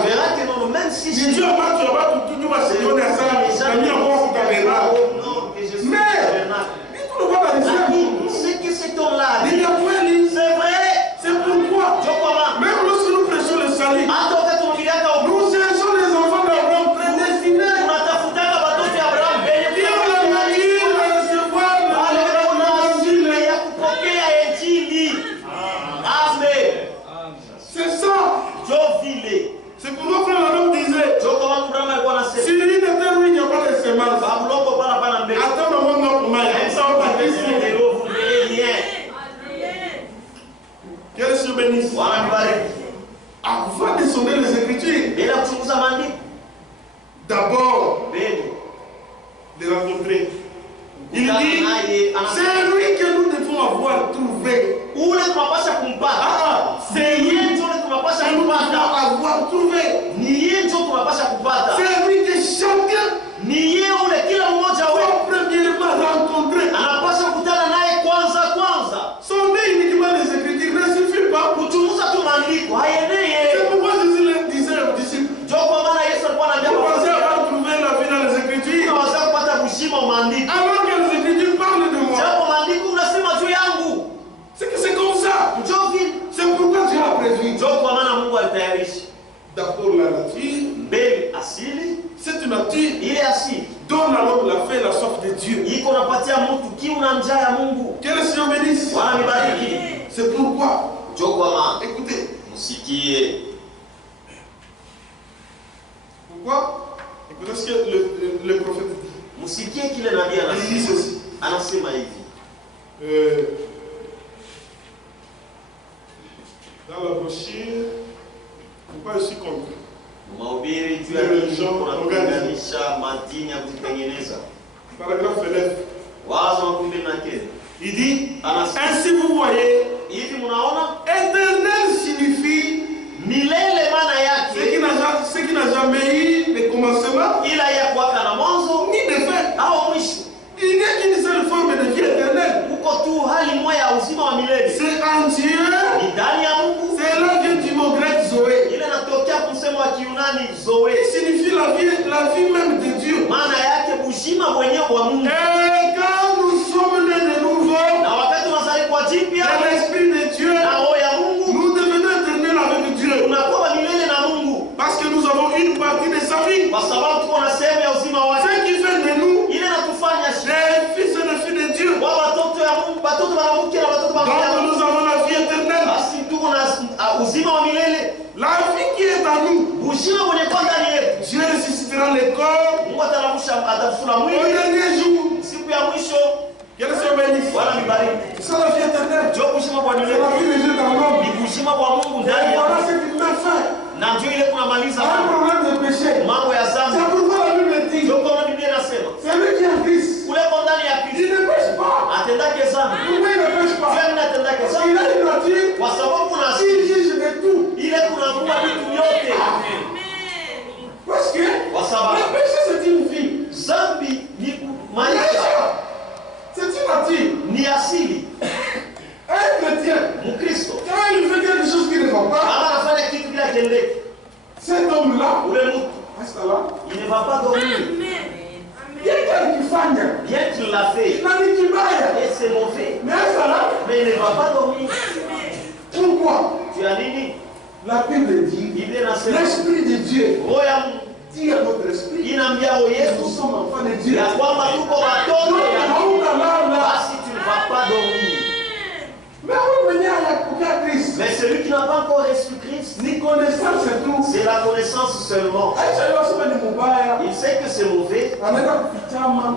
verras que non, même si je dis c'est que cet homme-là, c'est vrai. C'est pourquoi, même lorsque nous prêchons le salut, nous cherchons les enfants d'Abraham prédestinés. C'est ça. C'est pourquoi frère l'homme disait, si l'île de terre où il n'y a pas de semence, attends le monde notre main. Quel Dieu bénisse. Avant de sonder les Écritures, d'abord de rencontrer. Il dit, c'est lui que nous devons avoir trouvé. C'est lui que nous devons avoir trouvé. C'est lui que chacun doit premièrement rencontrer. Sonder uniquement les Écritures ne suffit pas. C'est pourquoi Jésus le disait aux disciples. Vous pensez avoir trouvé la vie dans les Écritures, alors que les Écritures parlent de moi. C'est que c'est comme ça. C'est pourquoi Dieu a prévu. D'abord la nature. Cette nature donne à l'homme la faim et la soif de Dieu. Quel est Seigneur bénisse. C'est pourquoi. Écoutez. Pourquoi? Écoutez ce que le prophète dit. Il dit ceci. Dans la brochure, pourquoi je suis contre? Paragraphe 9. Il dit, ainsi vous voyez, éternel signifie ce qui n'a jamais eu de commencement, ni de fin. Il n'y a qu'une seule forme de vie éternelle. C'est en Dieu. C'est là que du mot grec Zoé. Il signifie la vie même de Dieu. Et quand nous sommes nés de nouveau, dans l'esprit de Dieu, nous devenons éternels avec Dieu. Parce que nous avons une partie de sa vie. Ce qui fait de nous les fils et les filles de Dieu. Donc nous avons la vie éternelle. La vie qui est à nous. Dieu ressuscitera les corps au dernier jour. Quel est ce bénéfice? C'est la vie éternelle. C'est la vie de Dieu dans l'homme. Et voilà ce qu'il m'a fait. Un problème de péché. C'est pourquoi la Bible dit, c'est lui qui est en Christ. Il ne pêche pas. Pourquoi il ne pêche pas? Parce qu'il a une nature. Il juge de tout. Parce que le péché c'est une vie. C'est une nature. Un chrétien, quand il fait quelque chose qui ne va pas, cet homme-là, reste là. Il ne va pas dormir. Bien qu'il l'a fait, et c'est mauvais, mais il ne va pas dormir. Pourquoi? Tu as dit, la Bible dit, l'Esprit de Dieu dit à notre esprit, nous sommes enfants de Dieu. Si tu ne vas pas dormir. Mais vous venez à Christ. Mais celui Celui qui n'a pas encore reçu Christ, c'est la connaissance seulement. Il sait que c'est mauvais,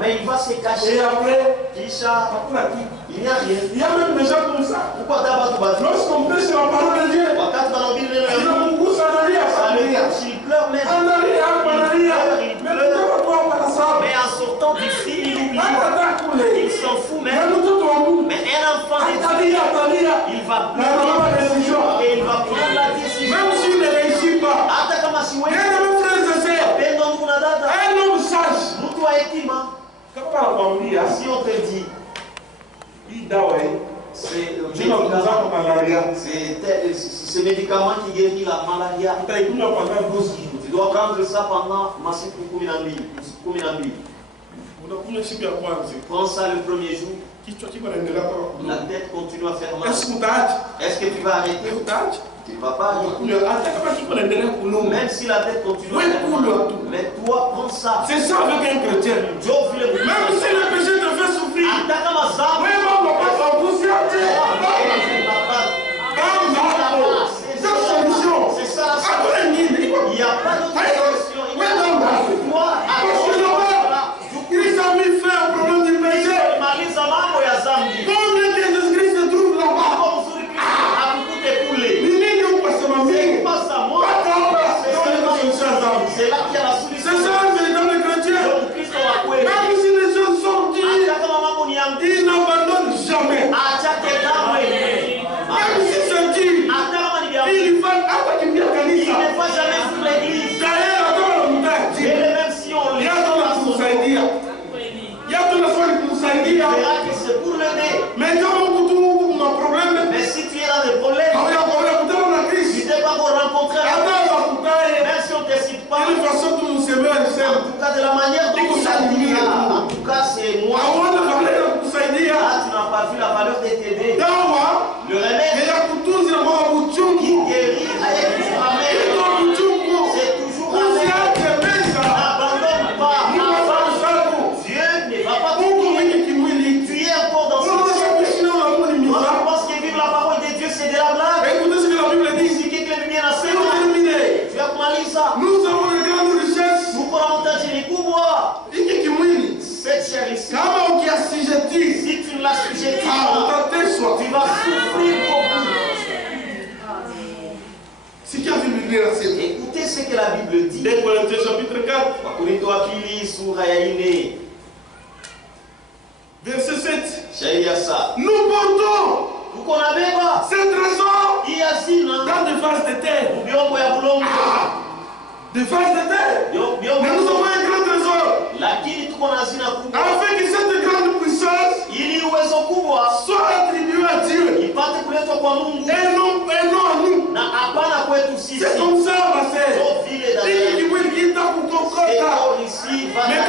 mais il va se cacher. Kisha, il n'y a rien. Il y a même des gens comme ça. Lorsqu'on prêche la parole de Dieu, il pleure même. Mais en sortant d'ici, il oublie. Il s'en fout même. Mais un enfant, il va pleurer et il va prendre la décision. même s'il ne réussit pas, un homme sage, si on te dit, c'est ce médicament qui guérit la malaria, tu dois prendre ça pendant prends ça le premier jour, la tête continue à faire mal. Est-ce que tu vas arrêter? Tu ne vas pas arrêter. Même si la tête continue à faire mal, mais toi prends ça. C'est ça avec un chrétien. Même si le péché te fait souffrir, c'est ça la solution. Il n'y a pas d'autre solution. Ils ont mis fin au problème du péché. Combien de Jésus-Christ se trouve là-bas? C'est là qu'il y a la solution. C'est ça le véritable chrétien. Même si les choses sont dures, ils n'abandonnent jamais. Même si c'est dur, il va jamais fuir l'église. D'ailleurs, dans le montage, Et même si on il y a dans la kusaidia. Il y a dans la soirée kusaidia. c'est pour l'aider. Mais quand on trouve un problème, Mais si tu es dans des problèmes, tu n'es pas encore rencontré même si on ne te cite pas, de façon tout nous s'aimer en tout cas de la manière dont tu as dit, en tout cas c'est moi. Tu n'as pas vu la valeur de t'aider. Le remède qui guérit et qui ramène, c'est toujours ramène. N'abandonne pas. Dieu ne va pas t'oublier. Tu es encore dans ce situation. Moi, je pense que vivre la parole de Dieu, c'est de la blague. Écoutez ce que la Bible dit. Si quelqu'un vient à C'est terminé. tu vas kumaliza ça. Nous avons de grandes richesses. Tuko na utajiri kubwa. Hiki kimwili Cette chair ici, kama ukiasijeti, si tu ne la sujettes pas, utateswa. tu vas souffrir beaucoup. Sikia Biblia inasema. Écoutez ce que la Bible dit. 2 Corinthiens chapitre 4, Wakorintho wa pili sura ya 4 verset 7. shairi ya saa. Nous portons Tuko na beba ces trésors hii hazina dans des vases de terre. vyombo ya bulongo. Des vases de terre. Mais nous avons un grand trésor. Lakini tuko na hazina kubwa. Afin que cette grande puissance Ili uwezo kubwa soit attribuée à Dieu. ipate kuletwa kwa Mungu Et non à nous. na hapana kwetu sisi. C'est comme ça, ma sœur. Sauf vile Hiki dada. kimwili kita kukokota. Eko ici va Mais